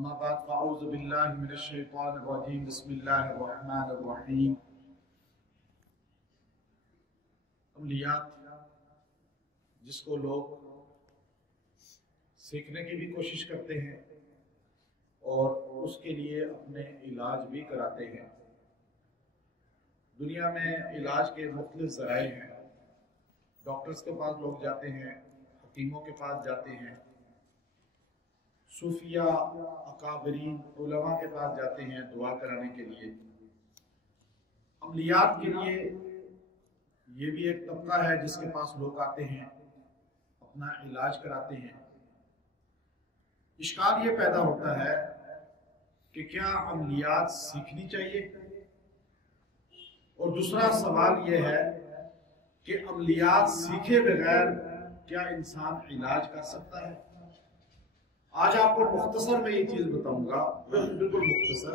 اما بعد فاعوذ باللہ من الشیطان الرجیم بسم اللہ الرحمن الرحیم۔ عملیات جس کو لوگ سیکھنے کی بھی کوشش کرتے ہیں اور اس کے لیے اپنے علاج بھی کراتے ہیں۔ دنیا میں علاج کے مختلف ذرائع ہیں، ڈاکٹرز کے پاس لوگ جاتے ہیں، حکیموں کے پاس جاتے ہیں، صوفیاء اکابرین علماء کے پاس جاتے ہیں دعا کرانے کے لیے۔ عملیات کے لیے یہ بھی ایک طبقہ ہے جس کے پاس لوگ آتے ہیں، اپنا علاج کراتے ہیں۔ اشکال یہ پیدا ہوتا ہے کہ کیا عملیات سیکھنی چاہیے، اور دوسرا سوال یہ ہے کہ عملیات سیکھے بغیر کیا انسان علاج کر سکتا ہے؟ آج آپ کو مختصر میں یہ چیز بتاؤں گا، بالکل مختصر،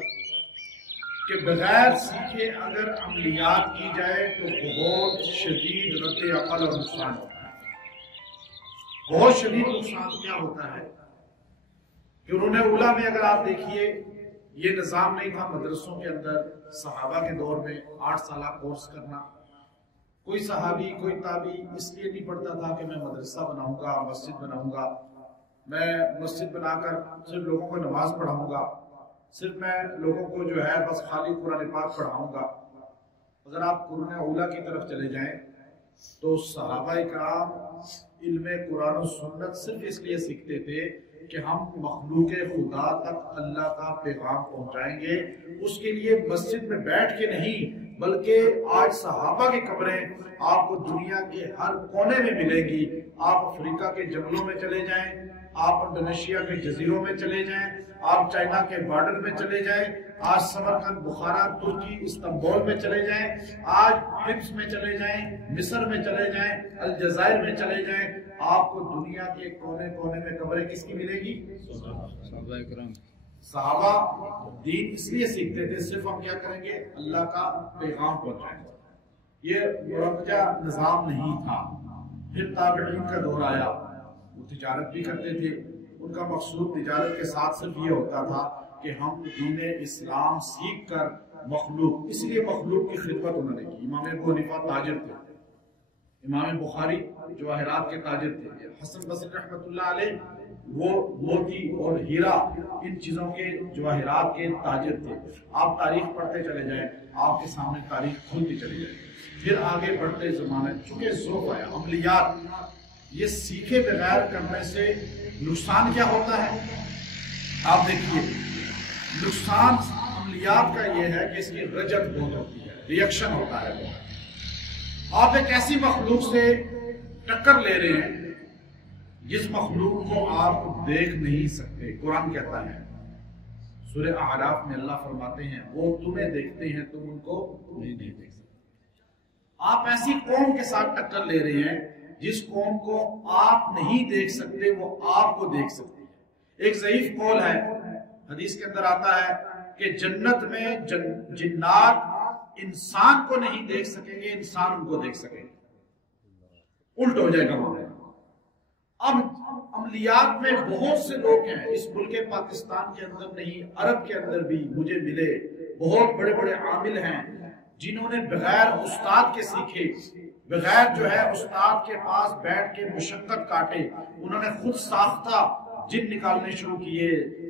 کہ بغیر سیکھے اگر عملیات کی جائے تو بہت شدید رد عمل اور نقصان ہوتا ہے۔ بہت شدید نقصان کیا ہوتا ہے کہ انہوں نے اولا میں اگر آپ دیکھیے یہ نظام نہیں تھا مدرسوں کے اندر، صحابہ کے دور میں 8 سالہ کورس کرنا۔ کوئی صحابی کوئی تابعی اس لیے نہیں پڑھتا تھا کہ میں مدرسہ بناؤں گا، مسجد بناؤں گا، میں مسجد بنا کر صرف لوگوں کو نماز پڑھاؤں گا، صرف میں لوگوں کو جو ہے بس خالی قرآن پاک پڑھاؤں گا۔ اگر آپ قرون اولا کی طرف چلے جائیں تو صحابہ کرام علم قرآن و سنت صرف اس لیے سیکھتے تھے کہ ہم مخلوق خدا تک اللہ کا پیغام پہنچائیں گے، اس کے لیے مسجد میں بیٹھ کے نہیں بلکہ آج صحابہ کی قبریں آپ کو دنیا کے ہر کونے میں ملیں گی۔ آپ افریقہ کے جنگلوں میں چلے جائیں، آپ انڈونیشیا کے جزیروں میں چلے جائیں، آپ چائنا کے بارڈر میں چلے جائیں، آج سمرقند، بخارا، ترکی، استنبول میں چلے جائیں، آج حمص میں چلے جائیں، مصر میں چلے جائیں، الجزائر میں چلے جائیں، آپ کو دنیا کے کونے کونے میں قبریں کس کی ملے گی؟ صحابہ کرام۔ صحابہ دین اس لیے سیکھتے تھے صرف ہم کیا کریں گے؟ اللہ کا پیغام پہنچائیں گے۔ یہ مرکزہ نظام نہیں تھا۔ پھر تابعین کا دور آیا، وہ تجارت بھی کرتے تھے، ان کا مقصود تجارت کے ساتھ صرف یہ ہوتا تھا کہ ہم دین اسلام سیکھ کر مخلوق، اس لیے مخلوق کی خدمت انہوں نے کی۔ امام ابو حنیفہ تاجر تھے، امام بخاری جواہرات کے تاجر تھے، حسن بصری رحمۃ اللہ علیہ وہ موتی اور ہیرا ان چیزوں کے جواہرات کے تاجر تھے۔ آپ تاریخ پڑھتے چلے جائیں، آپ کے سامنے تاریخ کھلتی چلی جائے۔ پھر آگے بڑھتے زمانے چونکہ ذوق آیا، عملیات یہ سیکھے بغیر کرنے سے نقصان کیا ہوتا ہے؟ آپ دیکھیے نقصان عملیات کا یہ ہے کہ اس کی رجت بہت ہوتی ہے، ریئیکشن ہوتا ہے۔ آپ ایک ایسی مخلوق سے ٹکر لے رہے ہیں جس مخلوق کو آپ دیکھ نہیں سکتے۔ قرآن کہتا ہے سورہ اعراف میں اللہ فرماتے ہیں وہ تمہیں دیکھتے ہیں تم ان کو نہیں دیکھ سکتے۔ آپ ایسی قوم کے ساتھ ٹکر لے رہے ہیں جس قوم کو آپ نہیں دیکھ سکتے وہ آپ کو دیکھ سکتے ہیں۔ ایک ضعیف قول ہے، حدیث کے اندر آتا ہے کہ جنت میں جنات انسان کو نہیں دیکھ سکیں گے، انسان ان کو دیکھ سکیں گے، الٹ ہو جائے گا وہاں۔ اب عملیات میں بہت سے لوگ ہیں اس ملک پاکستان کے اندر نہیں، عرب کے اندر بھی مجھے ملے، بہت بڑے بڑے عامل ہیں جنہوں نے بغیر استاد کے سیکھے، بغیر جو ہے استاد کے پاس بیٹھ کے مشقت کاٹے، انہوں نے خود ساختہ جن نکالنے شروع کیے،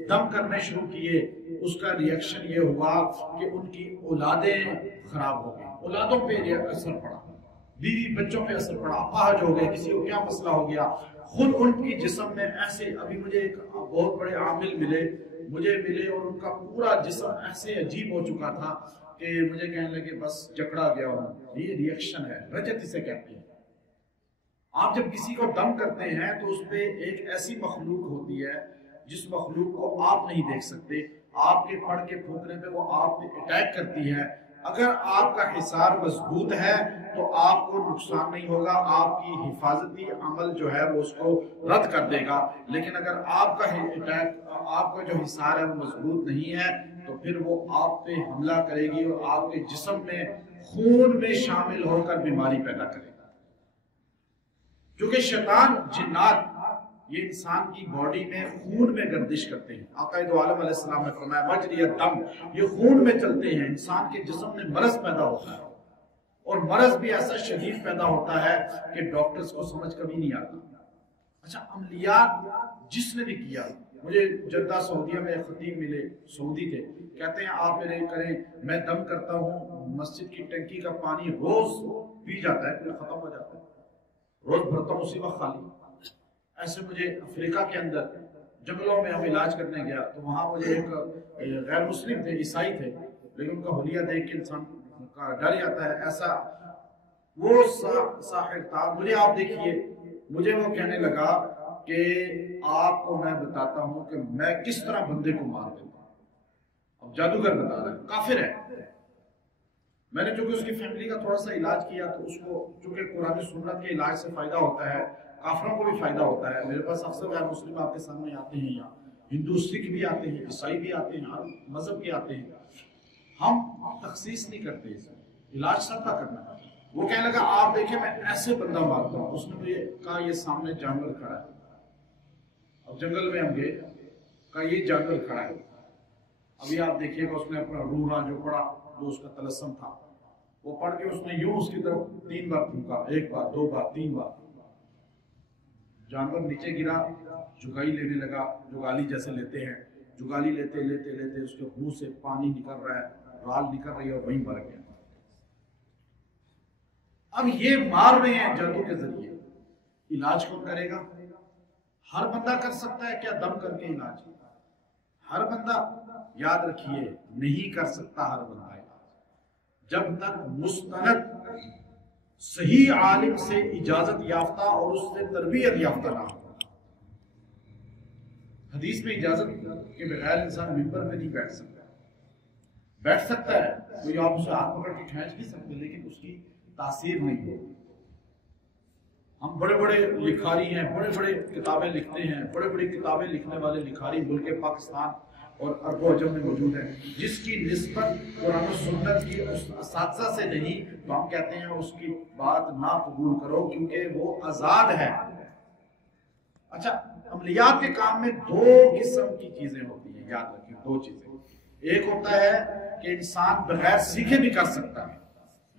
دم کرنے شروع کیے۔ اس کا ریئیکشن یہ ہوا کہ ان کی اولادیں خراب ہو گئی، اولادوں پہ اثر پڑا، بیوی بچوں پہ اثر پڑا، اپاہج ہو گئے، کسی کو کیا مسئلہ ہو گیا، خود ان کی جسم میں ایسے، ابھی مجھے ایک بہت بڑے عامل ملے اور ان کا پورا جسم ایسے عجیب ہو چکا تھا کہ مجھے کہنے لگے بس جکڑا گیا ہوں۔ یہ ریئیکشن ہے، رجت اسے کہتے ہیں۔ آپ جب کسی کو دم کرتے ہیں تو اس پہ ایک ایسی مخلوق ہوتی ہے جس مخلوق کو آپ نہیں دیکھ سکتے، آپ کے پڑھ کے پھونکنے پہ وہ آپ پہ اٹیک کرتی ہے۔ اگر آپ کا حصار مضبوط ہے تو آپ کو نقصان نہیں ہوگا، آپ کی حفاظتی عمل جو ہے وہ اس کو رد کر دے گا۔ لیکن اگر آپ کا جو حصار ہے وہ مضبوط نہیں ہے تو پھر وہ آپ پہ حملہ کرے گی اور آپ کے جسم میں خون میں شامل ہو کر بیماری پیدا کرے گا۔ کیونکہ شیطان جنات یہ انسان کی باڈی میں خون میں گردش کرتے ہیں. آقا دو عالم علیہ السلام نے فرمایا مجری الدم، یہ خون میں چلتے ہیں. انسان کے جسم میں مرض پیدا ہوتا ہے، اور مرض بھی ایسا شدید پیدا ہوتا ہے کہ ڈاکٹرز کو سمجھ کبھی نہیں آتا. اچھا، عملیات جس نے بھی کیا، مجھے جدہ سعودیہ میں ایک خطیب ملے، سعودی تھے، کہتے ہیں آپ میرے کریں، میں دم کرتا ہوں، مسجد کی ٹنکی کا پانی روز پی جاتا ہے، پھر ختم ہو جاتا ہے، روز بھرتا ہوں اسی وقت خالی. ایسے مجھے افریقہ کے اندر جنگلوں میں ہم علاج کرنے گیا تو وہاں مجھے ایک غیر مسلم تھے، عیسائی تھے، لیکن ان کا حلیہ دیکھ کے انسان کا ڈر جاتا ہے. ایسا وہ ساحر تھا. مجھے آپ دیکھیے، مجھے وہ کہنے لگا کہ آپ کو میں بتاتا ہوں کہ میں کس طرح بندے کو مار دیتا ہوں. اب جادوگر بتا رہا ہے، کافر ہے. میں نے چونکہ اس کی فیملی کا تھوڑا سا علاج کیا تو اس کو چونکہ قرآن سنت کے علاج سے فائدہ ہوتا ہے، کافروں کو بھی فائدہ ہوتا ہے. میرے پاس اکثر غیر مسلم آپ کے سامنے آتے ہیں، یا ہندو سکھ بھی آتے ہیں، عیسائی بھی آتے ہیں، ہر مذہب کے آتے ہیں. ہم تخصیص نہیں کرتے، اس میں علاج سب کا کرنا ہے. وہ کہنے لگا آپ دیکھیں میں ایسے بندہ مارتا ہوں. اس نے مجھے کہا یہ سامنے جانور کھڑا ہے. اب جنگل میں ہم گئے، کہا یہ جانور کھڑا ہے. ابھی آپ دیکھیے گا اس نے اپنا روحا جو پڑا، جو اس کا طلسم تھا وہ پڑھ کے اس نے یوں اس کی طرف 3 بار پھونکا، 1 بار 2 بار 3 بار. جانور نیچے گرا، جگائی لینے لگا، جگالی جیسے لیتے ہیں، جگالی لیتے لیتے لیتے اس کے منہ سے پانی نکل رہا ہے، رال نکل رہی ہے، اور وہیں مر گیا. اب یہ مار رہے ہیں جادو کے ذریعے. علاج کون کرے گا؟ ہر بندہ کر سکتا ہے کیا دم کر کے علاج؟ ہر بندہ، یاد رکھیے، نہیں کر سکتا ہر بندہ علاج جب تک مستند صحیح عالم سے اجازت یافتہ اور اس سے تربیت یافتہ نہ ہو. حدیث میں اجازت کے بغیر انسان ممبر پہ نہیں بیٹھ سکتا. بیٹھ سکتا ہے کوئی، آپ اسے ہاتھ پکڑ کے کھینچ نہیں سکتے، لیکن اس کی تاثیر نہیں ہوگی. ہم بڑے بڑے لکھاری ہیں، بڑے بڑے کتابیں لکھتے ہیں، بڑے بڑی کتابیں لکھنے والے لکھاری ملک پاکستان اور عرب و عجم میں موجود ہیں، جس کی نسبت قرآن و سنت کی اساتذہ سے نہیں، تو ہم کہتے ہیں اس کی بات نہ قبول کرو کیونکہ وہ آزاد ہے. اچھا، عملیات کے کام میں 2 قسم کی چیزیں ہوتی ہیں، یاد رکھیں 2 چیزیں. ایک ہوتا ہے کہ انسان بغیر سیکھے بھی کر سکتا ہے،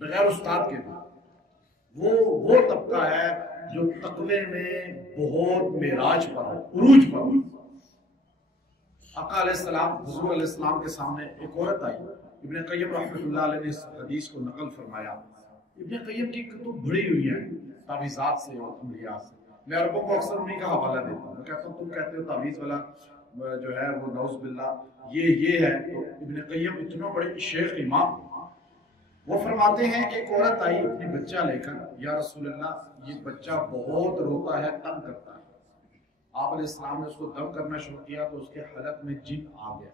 بغیر استاد کے بھی. وہ طبقہ ہے جو تقوی میں بہت معراج پر ہو، عروج پر ہو. آقا علیہ السلام، حضور علیہ السلام کے سامنے ایک عورت آئی. ابن قیم رحمۃ اللہ علیہ نے اس حدیث کو نقل فرمایا. ابن قیم کی کتب بھری ہوئی ہیں تعویذات سے اور عملیات سے. میں عربوں کو اکثر انہیں کا حوالہ دیتا ہوں. میں کہتا ہوں تم کہتے ہو تعویذ والا جو ہے وہ نعوذ باللہ یہ ہے. تو ابن قیم اتنا بڑے شیخ امام، وہ فرماتے ہیں کہ ایک عورت آئی اپنی بچہ لے کر، یا رسول اللہ یہ بچہ بہت روتا ہے، تنگ کرتا ہے. آپ علیہ السلام نے اس کو دم کرنا شروع کیا تو اس کے حلق میں جن آ گیا.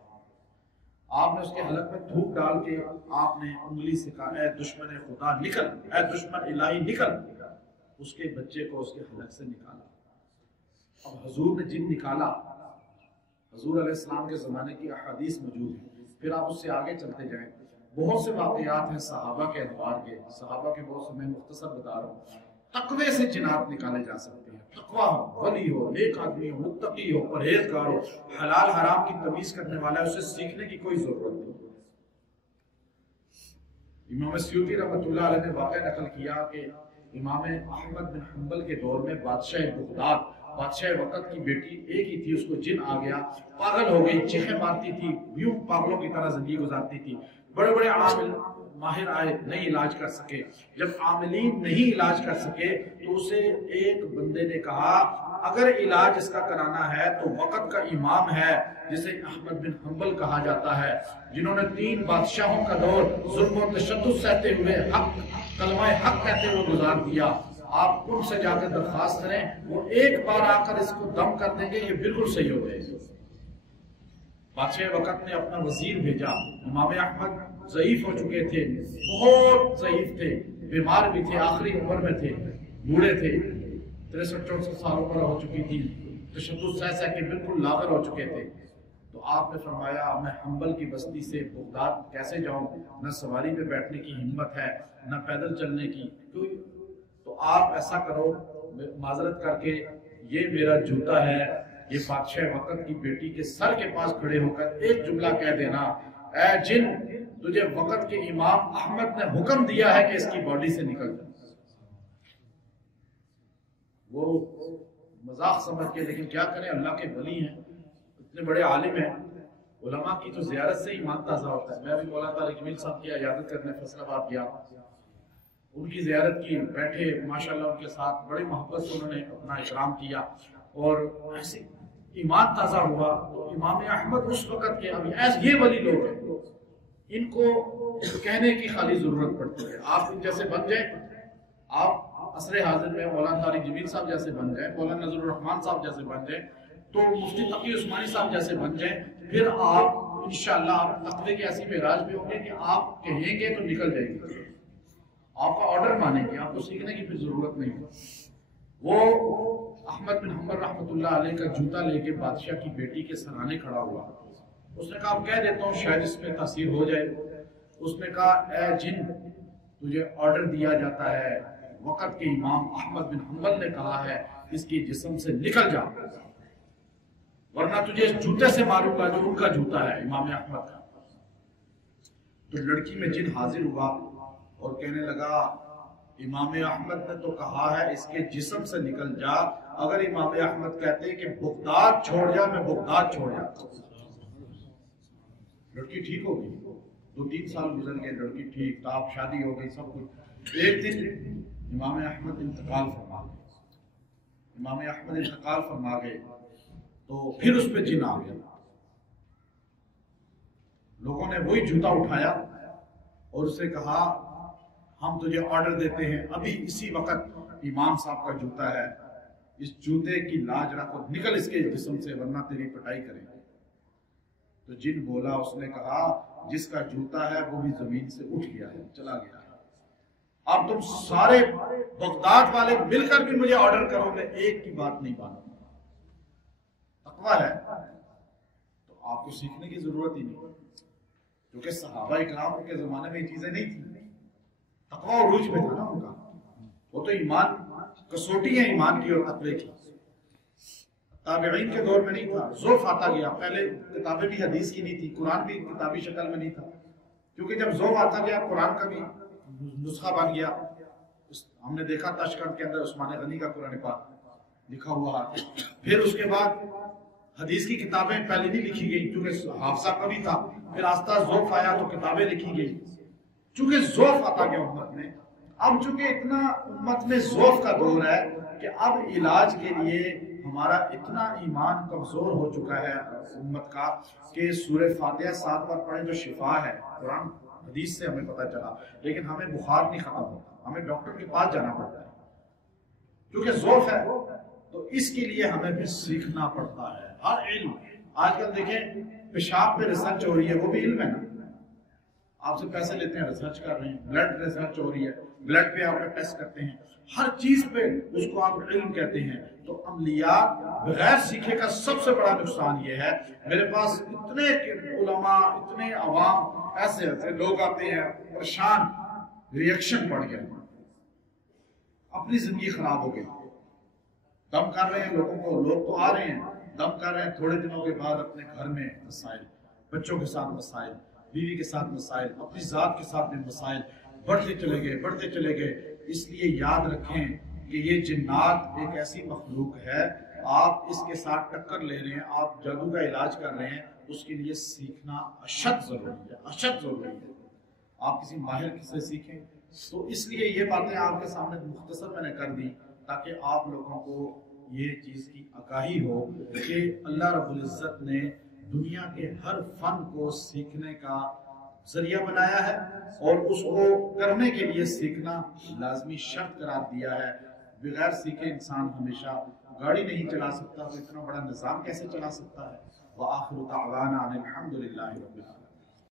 آپ نے اس کے حلق میں دھوپ ڈال کے آپ نے انگلی سے کہا اے دشمن خدا نکل، اے دشمن الہی نکل. اس کے بچے کو اس کے حلق سے نکالا. اب حضور نے جن نکالا. حضور علیہ السلام کے زمانے کی احادیث موجود ہیں. پھر آپ اس سے آگے چلتے جائیں، بہت سے واقعات ہیں صحابہ کے ادوار کے، صحابہ کے بہت سے، میں مختصر بتا رہا ہوں. تقوی سے جنات نکالے جا سکتے ہیں. تقوی ہو، ولی ہو، نیک آدمی ہو، متقی ہو، پرہیزگار ہو، حلال حرام کی تمیز کرنے والا ہے، اسے سیکھنے کی کوئی ضرورت نہیں. امام سیوطی رحمۃ اللہ علیہ نے واقعہ نقل کیا کہ امام احمد بن حنبل کے دور میں بادشاہ بغداد، بادشاہ وقت کی بیٹی ایک ہی تھی، اس کو جن آ گیا، پاگل ہو گئی، چیخیں مارتی تھی، یوں پاگلوں کی طرح زندگی گزارتی تھی. بڑے بڑے عامل ماہر آئے، نہیں علاج کر سکے. جب عاملین نہیں علاج کر سکے تو اسے ایک بندے نے کہا اگر علاج اس کا کرانا ہے تو وقت کا امام ہے جسے احمد بن حنبل کہا جاتا ہے، جنہوں نے 3 بادشاہوں کا دور ظلم و تشدد سہتے ہوئے حق، کلمہ حق کہتے ہوئے گزار دیا. آپ ان سے جا کر درخواست کریں، وہ ایک بار آ کر اس کو دم کر دیں گے، یہ بالکل صحیح ہو جائے گا. بادشاہ وقت نے اپنا وزیر بھیجا. امام احمد ضعیف ہو چکے تھے، بہت ضعیف تھے، بیمار بھی تھے، آخری عمر میں تھے، بوڑھے تھے، 63-64 سال عمر ہو چکی تھی، تشدد سہ سہ کے بالکل لاغر ہو چکے تھے. تو آپ نے فرمایا میں حنبل کی بستی سے بغداد کیسے جاؤں، نہ سواری پہ بیٹھنے کی ہمت ہے، نہ پیدل چلنے کی. تو آپ ایسا کرو، معذرت کر کے یہ میرا جوتا ہے، یہ بادشاہ وقت کی بیٹی کے سر کے پاس کھڑے ہو کر ایک جملہ کہہ دینا، اے جن تجھے وقت کے امام احمد نے حکم دیا ہے کہ اس کی باڈی سے نکل جائے۔ وہ مذاق سمجھ کے، لیکن کیا کریں، اللہ کے ولی ہیں، اتنے بڑے عالم ہیں، علماء کی تو زیارت سے ایمان تازہ ہوتا ہے۔ میں بھی مولانا طارق جمیل صاحب کی عیادت کرنے فیصل آباد گیا، ان کی زیارت کی، بیٹھے ماشاءاللہ ان کے ساتھ بڑی محبت سے انہوں نے اپنا اکرام کیا، اور ایسے ایمان تازہ ہوا۔ تو امام احمد اس وقت کے، ابھی ایسے یہ ولی لوگ ہیں، ان کو کہنے کی خالی ضرورت پڑتی ہے، آپ ان جیسے بن جائیں، آپ عصر حاضر میں مولانا طارق جمیل صاحب جیسے بن جائیں، مولانا نذر الرحمن صاحب جیسے بن جائیں، تو مفتی تقی عثمانی صاحب جیسے بن جائیں، پھر آپ انشاءاللہ آپ تقوی کے ایسی معراج میں ہوں گے کہ آپ کہیں گے تو نکل جائیں گے، آپ کا آرڈر مانیں گے، آپ کو سیکھنے کی پھر ضرورت نہیں ہے۔ وہ احمد بن حنبل رحمۃ اللہ علیہ کا جوتا لے کے بادشاہ کی بیٹی کے سرانے کھڑا ہوا، اس نے کہا کہہ دیتا ہوں شاید اس میں تاثیر ہو جائے۔ اس نے کہا اے جن تجھے آرڈر دیا جاتا ہے، وقت کے امام احمد بن حنبل نے کہا ہے اس کی جسم سے نکل جا، ورنہ تجھے اس جوتے سے ماروں گا جو ان کا جوتا ہے امام احمد کا۔ تو لڑکی میں جن حاضر ہوا اور کہنے لگا امام احمد نے تو کہا ہے اس کے جسم سے نکل جا، اگر امام احمد کہتے کہ بغداد چھوڑ جا، میں بغداد چھوڑ جاتا۔ لڑکی ٹھیک ہو گئی، 2-3 سال گزر گئے، لڑکی ٹھیک ٹھاک، شادی ہو گئی، سب کچھ۔ ایک دن امام احمد انتقال فرما گئے، امام احمد انتقال فرما گئے تو پھر اس پہ جن آ گیا۔ لوگوں نے وہی جوتا اٹھایا اور اسے کہا ہم تجھے آرڈر دیتے ہیں ابھی اسی وقت امام صاحب کا جوتا ہے، اس جوتے کی لاج رکھ اور نکل اس کے جسم سے ورنہ تیری پٹائی کریں گے۔ تو جن بولا، اس نے کہا جس کا جوتا ہے وہ بھی زمین سے اٹھ گیا ہے، چلا گیا ہے، اب تم سارے بغداد والے مل کر بھی مجھے آرڈر کرو، میں ایک کی بات نہیں مانوں گا۔ تقویٰ ہے تو آپ کو سیکھنے کی ضرورت ہی نہیں، کیونکہ صحابہ اکرام کے زمانے میں یہ چیزیں نہیں تھیں، تقویٰ عروج پہ تھا نا ان کا، وہ تو ایمان کسوٹی ہے ایمان کی اور تقوی کی۔ تابعین کے دور میں نہیں تھا، ذوف آتا گیا، پہلے کتابیں بھی حدیث کی نہیں تھی، قرآن بھی کتابی شکل میں نہیں تھا، کیونکہ جب ذوف آتا گیا قرآن کا بھی نسخہ بن گیا۔ ہم نے دیکھا تاشقند کے اندر عثمان غنی کا قرآن پاک لکھا ہوا، پھر اس کے بعد حدیث کی کتابیں پہلے نہیں لکھی گئی کیونکہ حافظہ کبھی تھا، پھر آستہ ذوف آیا تو کتابیں لکھی گئی، چونکہ ذوف آتا گیا امت میں۔ اب چونکہ اتنا امت میں ذوف کا دور ہے کہ اب علاج کے لیے ہمارا اتنا ایمان کمزور ہو چکا ہے امت کا کہ سورہ فاتحہ 7 بار پڑھیں تو شفا ہے، قرآن حدیث سے ہمیں پتہ چلا، لیکن ہمیں بخار نہیں ختم ہوتا، ہمیں ڈاکٹر کے پاس جانا پڑتا ہے کیونکہ ذوف ہے۔ تو اس کے لیے ہمیں بھی سیکھنا پڑتا ہے ہر علم۔ آج کل دیکھیں پیشاب پہ ریسرچ ہو رہی ہے، وہ بھی علم ہے نا، آپ سے پیسے لیتے ہیں، ریسرچ کر رہے ہیں، بلڈ ریسرچ ہو رہی ہے، بلڈ پہ آپ کا ٹیسٹ کرتے ہیں، ہر چیز پہ اس کو آپ علم کہتے ہیں۔ تو عملیات بغیر سیکھے کا سب سے بڑا نقصان یہ ہے۔ میرے پاس اتنے علماء، اتنے عوام، ایسے ایسے لوگ آتے ہیں پریشان، ریئیکشن پڑ گیا، اپنی زندگی خراب ہو گئی، دم کر رہے ہیں لوگوں کو، لوگ تو آ رہے ہیں دم کر رہے ہیں، تھوڑے دنوں کے بعد اپنے گھر میں مسائل، بچوں کے ساتھ مسائل، بیوی کے ساتھ مسائل، اپنی ذات کے ساتھ بھی مسائل بڑھتے چلے گئے بڑھتے چلے گئے۔ اس لیے یاد رکھیں کہ یہ جنات ایک ایسی مخلوق ہے، آپ اس کے ساتھ ٹکر لے رہے ہیں، آپ جادو کا علاج کر رہے ہیں، اس کے لیے سیکھنا اشد ضروری ہے، اشد ضروری ہے۔ آپ کسی ماہر سے سیکھیں۔ تو اس لیے یہ باتیں آپ کے سامنے مختصر میں نے کر دی تاکہ آپ لوگوں کو یہ چیز کی آگاہی ہو کہ اللہ رب العزت نے دنیا کے ہر فن کو سیکھنے کا ذریعہ بنایا ہے اور اس کو کرنے کے لیے سیکھنا لازمی شرط قرار دیا ہے۔ بغیر سیکھے انسان ہمیشہ گاڑی نہیں چلا سکتا، تو اتنا بڑا نظام کیسے چلا سکتا ہے؟ وآخر دعوانا الحمد للہ رب العالمین۔